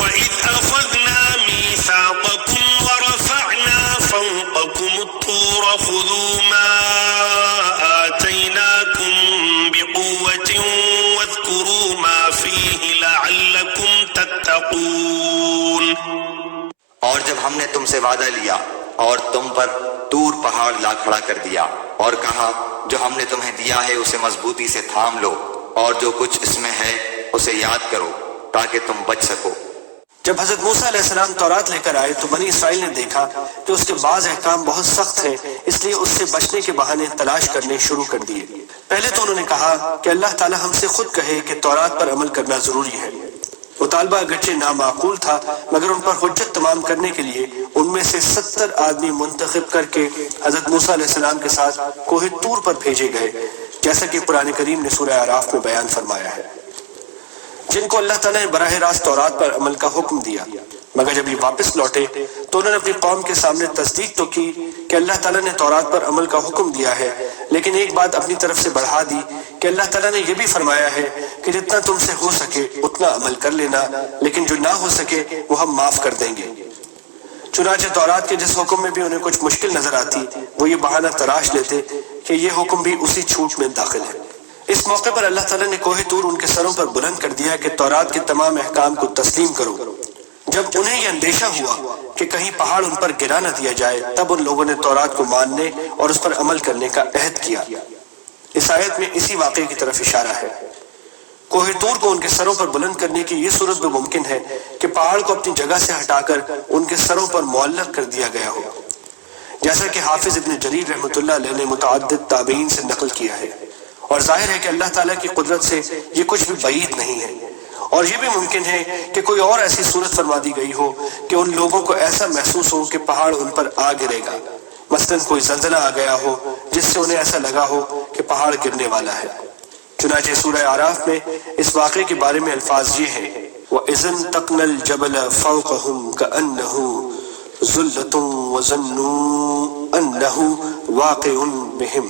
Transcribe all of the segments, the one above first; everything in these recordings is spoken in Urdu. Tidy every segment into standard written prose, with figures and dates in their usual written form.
وَإِذْ أَخَذْنَا مِيثَاقَكُمْ وَرَفَعْنَا فَوْقَكُمُ الطُّورَ خُذُوا مَا آتَيْنَاكُمْ بِقُوَّةٍ وَاذْكُرُوا مَا فِيهِ لَعَلَّكُمْ تَتَّقُونَ۔ اور جب ہم نے تم سے وعدہ لیا اور تم پر طور پہاڑ لا کھڑا کر دیا اور کہا جو ہم نے تمہیں دیا ہے اسے مضبوطی سے تھام لو اور جو کچھ اس میں ہے اسے یاد کرو تاکہ تم بچ سکو۔ جب حضرت موسیٰ علیہ السلام تورات لے کر آئے تو بنی اسرائیل نے دیکھا کہ اس کے بعض احکام بہت سخت ہیں، اس لیے اس سے بچنے کے بہانے تلاش کرنے شروع کر دیے۔ پہلے تو انہوں نے کہا کہ اللہ تعالی ہم سے خود کہے کہ تورات پر عمل کرنا ضروری ہے۔ مطالبہ اگرچہ نامعقول تھا مگر ان پر حجت تمام کرنے کے لیے ان میں سے 70 آدمی منتخب کر کے حضرت موسیٰ علیہ السلام کے ساتھ کوہ طور پر بھیجے گئے، جیسا کہ قرآن کریم نے سورہ اعراف میں بیان فرمایا ہے، جن کو اللہ تعالیٰ نے براہ راست تورات پر عمل کا حکم دیا۔ مگر جب یہ واپس لوٹے تو انہوں نے اپنی قوم کے سامنے تصدیق تو کی کہ اللہ تعالیٰ نے تورات پر عمل کا حکم دیا ہے، لیکن ایک بات اپنی طرف سے بڑھا دی کہ اللہ تعالیٰ نے یہ بھی فرمایا ہے کہ جتنا تم سے ہو سکے اتنا عمل کر لینا، لیکن جو نہ ہو سکے وہ ہم معاف کر دیں گے۔ چنانچہ تورات کے جس حکم میں بھی انہیں کچھ مشکل نظر آتی وہ یہ بہانہ تراش لیتے کہ یہ حکم بھی اسی چھوٹ میں داخل ہے۔ اس موقع پر اللہ تعالیٰ نے کوہ طور ان کے سروں پر بلند کر دیا کہ تورات کے تمام احکام کو تسلیم کرو۔ جب انہیں یہ اندیشہ ہوا کہ کہیں پہاڑ ان پر گرا نہ دیا جائے تب ان لوگوں نے تورات کو ماننے اور اس پر عمل کرنے کا عہد کیا۔ اس آیت میں اسی واقعے کی طرف اشارہ ہے۔ کوہ طور کو ان کے سروں پر بلند کرنے کی یہ صورت بھی ممکن ہے کہ پہاڑ کو اپنی جگہ سے ہٹا کر ان کے سروں پر معلق کر دیا گیا ہو، جیسا کہ حافظ ابن جریر رحمۃ اللہ علیہ نے متعدد تابعین سے نقل کیا ہے، اور ظاہر ہے کہ اللہ تعالیٰ کی قدرت سے یہ کچھ بھی بعید نہیں ہے۔ اور یہ بھی ممکن ہے کہ کوئی اور ایسی صورت فرما دی گئی ہو کہ ان لوگوں کو ایسا محسوس ہو کہ پہاڑ ان پر آ گرے گا، مثلاً کوئی زلزلہ آ گیا ہو جس سے انہیں ایسا لگا ہو کہ پہاڑ گرنے والا ہے۔ چنانچہ سورہ اعراف میں اس واقعے کے بارے میں الفاظ یہ ہیں وَإِذَ انتَقْنَا الْجَبَلَ فَوْقَهُمْ كَأَنَّهُ ذُلَّةٌ وَظَنُّوا أَنَّهُ وَاقِعٌ بِهِمْ۔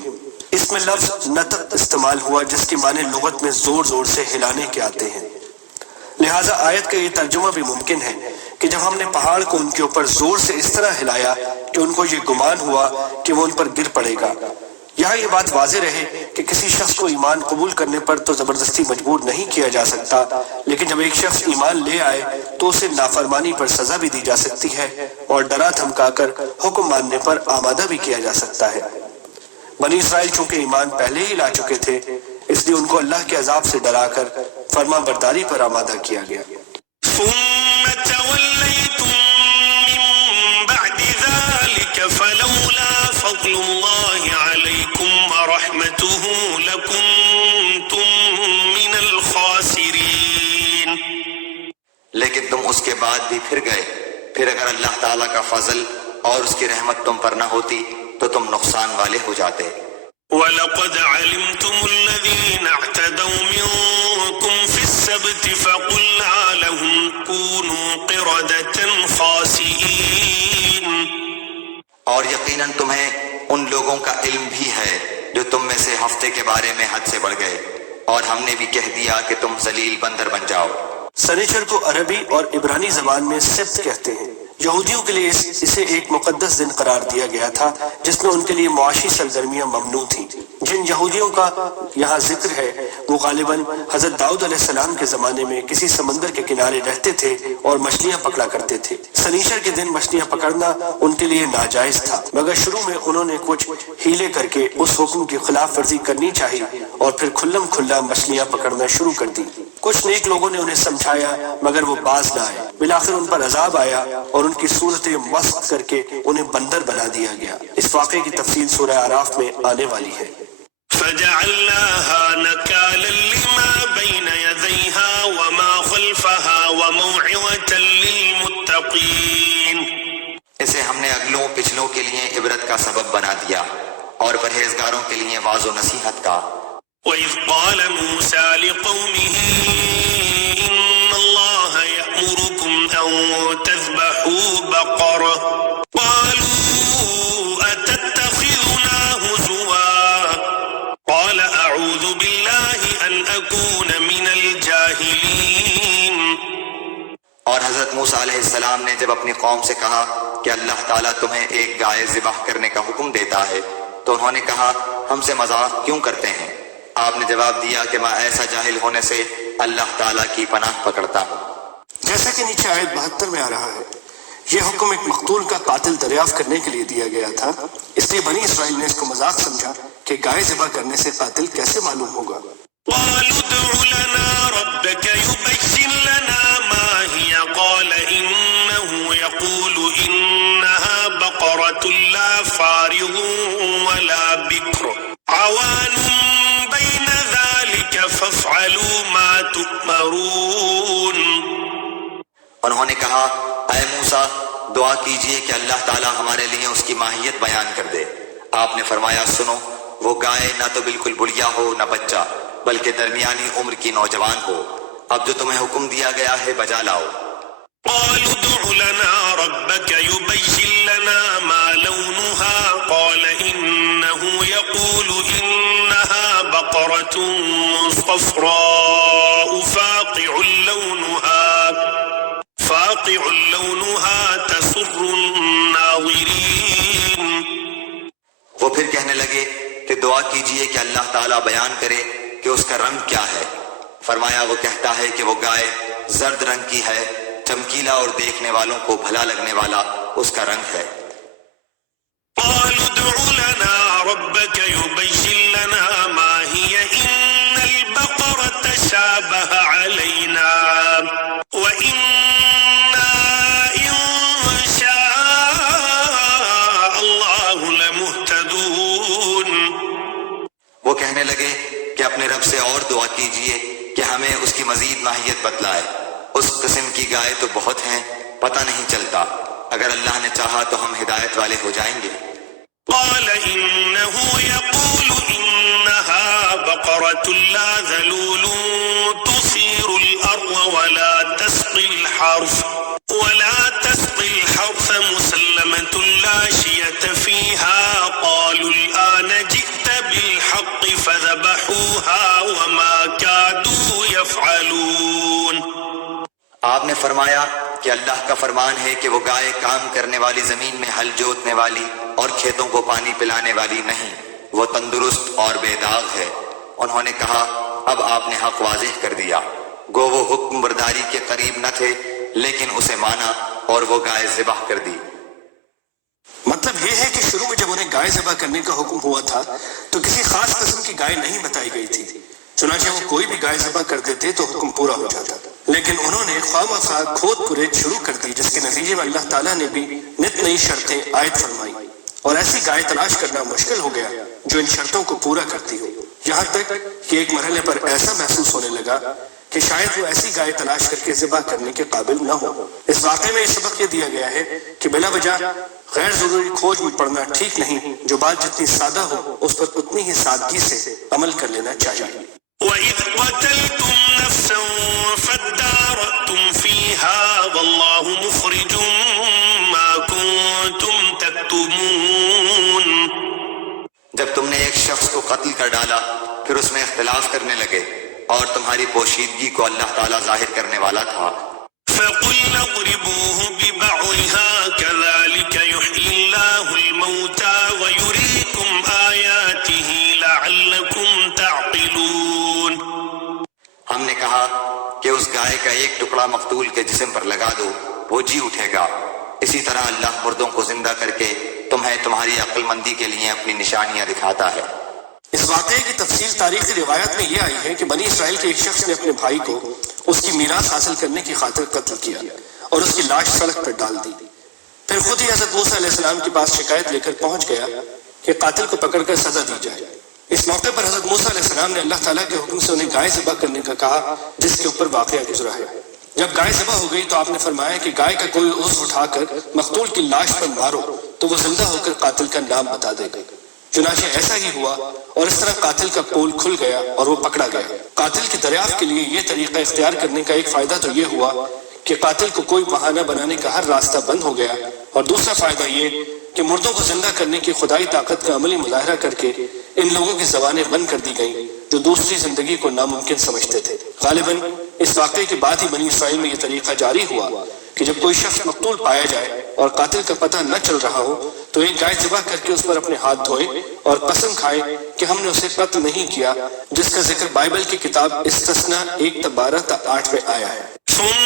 اس میں لفظ نطق استعمال ہوا جس کے معنی لغت میں زور زور سے ہلانے کے آتے ہیں، لہٰذا آیت کا یہ ترجمہ بھی ممکن ہے کہ جب ہم نے پہاڑ کو ان کے اوپر زور سے اس طرح ہلایا کہ ان کو یہ گمان ہوا کہ وہ ان پر گر پڑے گا۔ یہاں یہ بات واضح رہے کہ کسی شخص کو ایمان قبول کرنے پر تو زبردستی مجبور نہیں کیا جا سکتا، لیکن جب ایک شخص ایمان لے آئے تو اسے نافرمانی پر سزا بھی دی جا سکتی ہے اور ڈرا دھمکا کر حکم ماننے پر آمادہ بھی کیا جا سکتا ہے۔ بنی اسرائیل چونکہ ایمان پہلے ہی لا چکے تھے اس لیے ان کو اللہ کے عذاب سے ڈرا کر فرما برداری پر آمادہ کیا گیا۔ ثم توليتم من بعد ذلك فلولا فضل الله عليكم ورحمته لكنتم من الخاسرين۔ لیکن تم اس کے بعد بھی پھر گئے، پھر اگر اللہ تعالیٰ کا فضل اور اس کی رحمت تم پر نہ ہوتی تو تم نقصان والے ہو جاتے۔ وَلَقَدْ عَلِمْتُمُ الَّذِينَ اعْتَدَوْا مِنْكُمْ فِي السَّبْتِ فَقُلْنَا لَهُمْ كُونُوا قِرَدَةً خَاسِئِينَ۔ اور یقیناً تمہیں ان لوگوں کا علم بھی ہے جو تم میں سے ہفتے کے بارے میں حد سے بڑھ گئے، اور ہم نے بھی کہہ دیا کہ تم ذلیل بندر بن جاؤ۔ سنیچر کو عربی اور عبرانی زبان میں سبت کہتے ہیں۔ یہودیوں کے لیے اسے ایک مقدس دن قرار دیا گیا تھا جس میں ان کے لیے معاشی سرگرمیاں ممنوع تھیں۔ جن یہودیوں کا یہاں ذکر ہے وہ غالباً حضرت داؤد علیہ السلام کے زمانے میں کسی سمندر کے کنارے رہتے تھے اور مچھلیاں پکڑا کرتے تھے۔ سنیچر کے دن مچھلیاں پکڑنا ان کے لیے ناجائز تھا، مگر شروع میں انہوں نے کچھ ہیلے کر کے اس حکم کی خلاف ورزی کرنی چاہی اور پھر کھلم کھلا مچھلیاں پکڑنا شروع کر دی۔ کچھ نیک لوگوں نے انہیں سمجھایا مگر وہ باز نہ آئے۔ بالآخر ان پر عذاب آیا اور ان کی صورتیں مسخ کر کے انہیں بندر بنا دیا گیا۔ اس واقعے کی تفصیل سورہ اعراف میں آنے والی ہے۔ فَجَعَلْنَاهَا نَكَالًا لِمَا بَيْنَ يَدَيْهَا وَمَا خَلْفَهَا وَمَوْعِظَةً لِلْمُتَّقِينَ۔ اسے ہم نے اگلوں پچھلوں کے لیے عبرت کا سبب بنا دیا اور پرہیزگاروں کے لیے واعظ و نصیحت کا۔ وَإِذْ قَالَ مُوسَى لِقَوْمِهِ إِنَّ اللَّهَ يَأْمُرُكُمْ أَن تَذْبَحُوا بَقَرَةً قَالُوا أَتَتَّخِذُنَا هُزُوًا قَالَ أَعُوذُ بِاللَّهِ أَنْ أَكُونَ مِنَ الْجَاهِلِينَ۔ اور حضرت موسیٰ علیہ السلام نے جب اپنی قوم سے کہا کہ اللہ تعالیٰ تمہیں ایک گائے ذبح کرنے کا حکم دیتا ہے تو انہوں نے کہا ہم سے مذاق کیوں کرتے ہیں؟ آپ نے جواب دیا کہ میں ایسا جاہل ہونے سے اللہ تعالیٰ کی پناہ پکڑتا ہوں۔ جیسا کہ نیچے آیت 72 میں آ رہا ہے، یہ حکم ایک مقتول کا قاتل دریافت کرنے کے لیے دیا گیا تھا، اس لیے بنی اسرائیل نے اس کو مذاق سمجھا کہ گائے ذبح کرنے سے قاتل کیسے معلوم ہوگا۔ قالوا ادع لنا ربك يبين لنا ما هي قال إنه يقول إنها بقرة لا فارض ولا بكر عوان بين ذلك فافعلوا ما تؤمرون۔ انہوں نے کہا اے موسیٰ دعا کیجئے کہ اللہ تعالیٰ ہمارے لیے اس کی ماہیت بیان کر دے۔ آپ نے فرمایا سنو، وہ گائے نہ تو بالکل بڑھیا ہو نہ بچہ، بلکہ درمیانی عمر کی نوجوان ہو۔ اب جو تمہیں حکم دیا گیا ہے بجا لاؤ۔ قالوا ادع لنا ربك يبين لنا ما لونها قال إنه يقول إنها بقرة صفراء فاقع لونها تسر الناظرين۔ وہ پھر کہنے لگے کہ دعا کیجئے کہ اللہ تعالیٰ بیان کرے کہ اس کا رنگ کیا ہے۔ فرمایا وہ کہتا ہے کہ وہ گائے زرد رنگ کی ہے، چمکیلا اور دیکھنے والوں کو بھلا لگنے والا اس کا رنگ ہے۔ قالوا ادع لنا ربك يبين لنا ما هي إن البقرة شابه علينا وإنا إن شاء الله لمهتدون۔ وہ کہنے لگے کہ اپنے رب سے اور دعا کیجئے کہ ہمیں اس کی مزید ماہیت بتلائے۔ اس قسم کی گائے تو بہت ہیں، پتہ نہیں چلتا، اگر اللہ نے چاہا تو ہم ہدایت والے ہو جائیں گے۔ قال إنه يقول إنها بقرة لا ذلول تثير الأرض ولا تسقي الحرث مسلمة لا شية فيها قالوا الآن جئت بالحق فذبحوها وما كادوا يفعلون۔ آپ نے فرمایا کہ اللہ کا فرمان ہے کہ وہ گائے کام کرنے والی زمین میں ہل جوتنے والی اور کھیتوں کو پانی پلانے والی نہیں، وہ تندرست اور بے داغ ہے۔ انہوں نے کہا اب آپ نے حق واضح کر دیا۔ گو وہ حکم برداری کے قریب نہ تھے لیکن اسے مانا اور وہ گائے ذبح کر دی۔ مطلب یہ ہے کہ شروع میں جب انہیں گائے ذبح کرنے کا حکم ہوا تھا تو کسی خاص قسم کی گائے نہیں بتائی گئی تھی، چنانچہ وہ کوئی بھی گائے ذبح کر دیتے تو حکم پورا ہو جاتا، لیکن انہوں نے خواہ مخواہ کھود کرید شروع کر دی، جس کے نتیجے میں اللہ تعالیٰ نے بھی نت نئی شرطیں عائد فرمائی اور ایسی گائے تلاش کرنا مشکل ہو گیا جو ان شرطوں کو پورا کرتی ہو، یہاں تک کہ ایک مرحلے پر ایسا محسوس ہونے لگا کہ شاید وہ ایسی گائے تلاش کر کے ذبح کرنے کے قابل نہ ہو۔ اس واقعے میں یہ سبق یہ دیا گیا ہے کہ بلا وجہ غیر ضروری کھوج میں پڑنا ٹھیک نہیں، جو بات جتنی سادہ ہو اس پر اتنی ہی سادگی سے عمل کر لینا چاہیے۔ وَإِذْ قَتَلْتُمْ نَفْسًا فَادَّارَأْتُمْ فِيهَا وَاللَّهُ مُخْرِجٌ مَا كُنتُمْ تَكْتُمُونَ۔ جب تم نے ایک شخص کو قتل کر ڈالا پھر اس میں اختلاف کرنے لگے اور تمہاری پوشیدگی کو اللہ تعالیٰ ظاہر کرنے والا تھا۔ فَقُلْنَا اضْرِبُوهُ بِبَعْضِهَا كَذَلِكَ يُحْيِي اللَّهُ الْمَوْتَى وَيُرِيكُمْ آيَاتِهِ لَعَلَّكُمْ تَعْقِلُونَ۔ ہم نے کہا کہ اس گائے کا ایک ٹکڑا مقتول کے جسم پر لگا دو، وہ جی اٹھے گا۔ اسی طرح اللہ مردوں کو زندہ کر کے تمہیں تمہاری عقل مندی کے لیے اپنی نشانیاں دکھاتا ہے۔ اس واقعے کی تفصیل تاریخی روایت میں یہ آئی ہے کہ بنی اسرائیل کے ایک شخص نے اپنے بھائی کو اس کی میراث حاصل کرنے کی خاطر قتل کیا اور اس کی لاش سڑک پر ڈال دی۔ پھر خود ہی حضرت موسیٰ علیہ السلام کے پاس شکایت لے کر پہنچ گیا کہ قاتل کو پکڑ کر سزا دی جائے۔ اس موقع پر حضرت موسیٰ علیہ السلام نے اللہ تعالیٰ کے حکم سے انہیں گائے ذبح کرنے کا کہا جس کے اوپر واقعہ گزرا ہے۔ جب گائے ذبح ہو گئی تو آپ نے فرمایا کہ گائے کا کوئی عضو اٹھا کر مقتول کی لاش پر مارو تو وہ زندہ ہو کر قاتل کا نام بتا دے گا۔ چنانچہ ایسا ہی ہوا اور اس طرح قاتل کا پول کھل گیا اور وہ پکڑا گیا۔ قاتل کی دریافت کے لیے یہ طریقہ اختیار کرنے کا ایک فائدہ تو یہ ہوا کہ قاتل کو کوئی بہانہ بنانے کا ہر راستہ بند ہو گیا، اور دوسرا فائدہ یہ کہ مردوں کو زندہ کرنے کی خدائی طاقت کا عملی مظاہرہ کر کے ان لوگوں کی زبانیں بند کر دی گئیں جو دوسری زندگی کو ناممکن سمجھتے تھے۔ غالباً اس واقعے کے بعد ہی بنی اسرائیل میں یہ طریقہ جاری ہوا کہ جب کوئی شخص مقتول پایا جائے اور قاتل کا پتہ نہ چل رہا ہو تو ایک گائے ذبح کر کے اس پر اپنے ہاتھ دھوئے اور قسم کھائے کہ ہم نے اسے قتل نہیں کیا، جس کا ذکر بائبل کی کتاب استثنا 1:12-8 میں آیا ہے۔